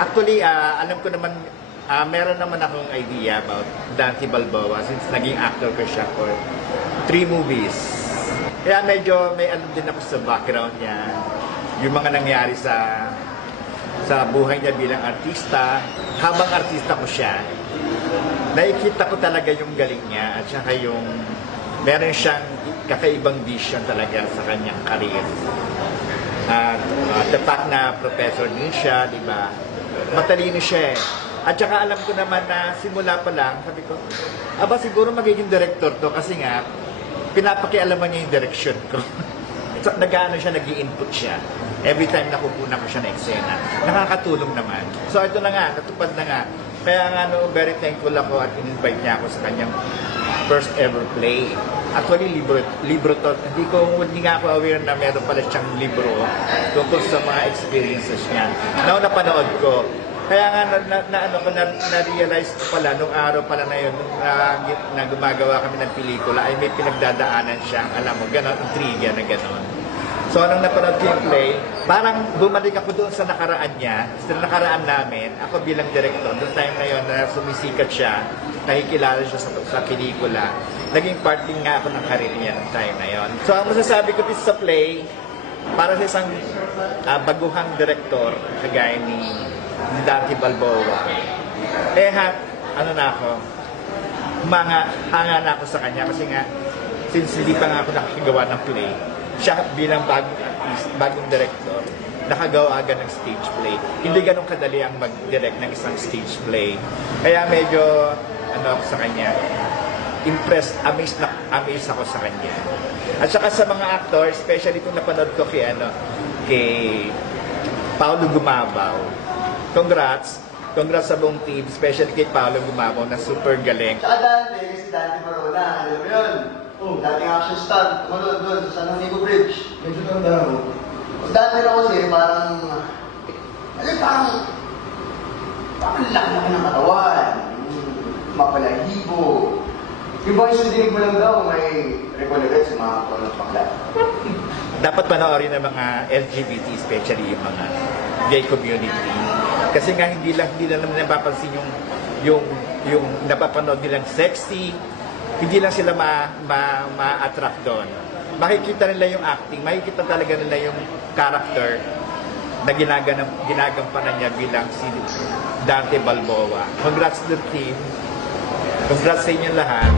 Actually, alam ko naman, meron naman akong idea about Dante Balboa since naging actor ko siya for 3 movies. Kaya medyo may alam din ako sa background niya, yung mga nangyari sa buhay niya bilang artista. Habang artista ko siya, nakikita ko talaga yung galing niya at saka yung meron siyang kakaibang vision talaga sa kanyang career. The fact na professor din siya, di ba? Matalino siya eh. At saka alam ko naman na simula pa lang, sabi ko, siguro magiging director to kasi nga, pinapakialaman niya yung direction ko. So, nag-ano siya, nag-i-input siya. Every time nakukunan ko siya na eksena. Nakakatulong naman. So ito na nga, natupad na nga. Kaya nga very thankful ako at in-invite niya ako sa kanyang first ever play. Actually, libro to. Hindi nga ako aware na meron pala siyang libro tungkol sa mga experiences niya. Now, napanood ko. Kaya nga, na-realize ko pala, nung araw pala na yun, na gumagawa kami ng pelikula, ay may pinagdadaanan siya. Alam mo, gano'n, intriga na gano'n. So, nung napanood ko yung play, parang bumalik ako doon sa nakaraan niya, sa nakaraan namin, ako bilang director, doon time na yun, na sumisikat siya, nakikilala siya sa pelikula. Naging part din nga ako ng career niya ng time na yun. So, ang masasabi ko sa play, para sa isang baguhang director, kagaya ni Dante Balboa, ano na ako, hanga na ako sa kanya kasi nga, since hindi pa nga ako nakakagawa ng play, siya bilang bagong artist, bagong director, nakagawa agad ng stage play. Hindi ganun kadali ang mag-direct ng isang stage play. Kaya medyo, ako sa kanya, impressed, amazed ako sa kanya. At saka sa mga actor, especially kung napanood ko kay Paolo Gumabaw. Congrats sa buong team, especially kay Paolo Gumabaw na super galing. Tsaka Dante, kasi Dante Barona, alam mo yun? Dating action star, tumalon doon sa San Juanico Bridge. Medyo tanda mo. Dante na kasi parang laki-laki ng katawan. Mapalahibo. Yung bang isidinig mo lang daw, may recollegat sa mga katawan ng bakla. Dapat panoorin ng mga LGBT, especially yung mga gay community. Kasi nga hindi lang naman napapansin yung napapanood nilang sexy, hindi lang sila ma-attract doon. Makikita nila yung acting, makikita talaga nila yung character na ginagampanan niya bilang si Dante Balboa. Congrats to the team. Congrats sa inyo lahat.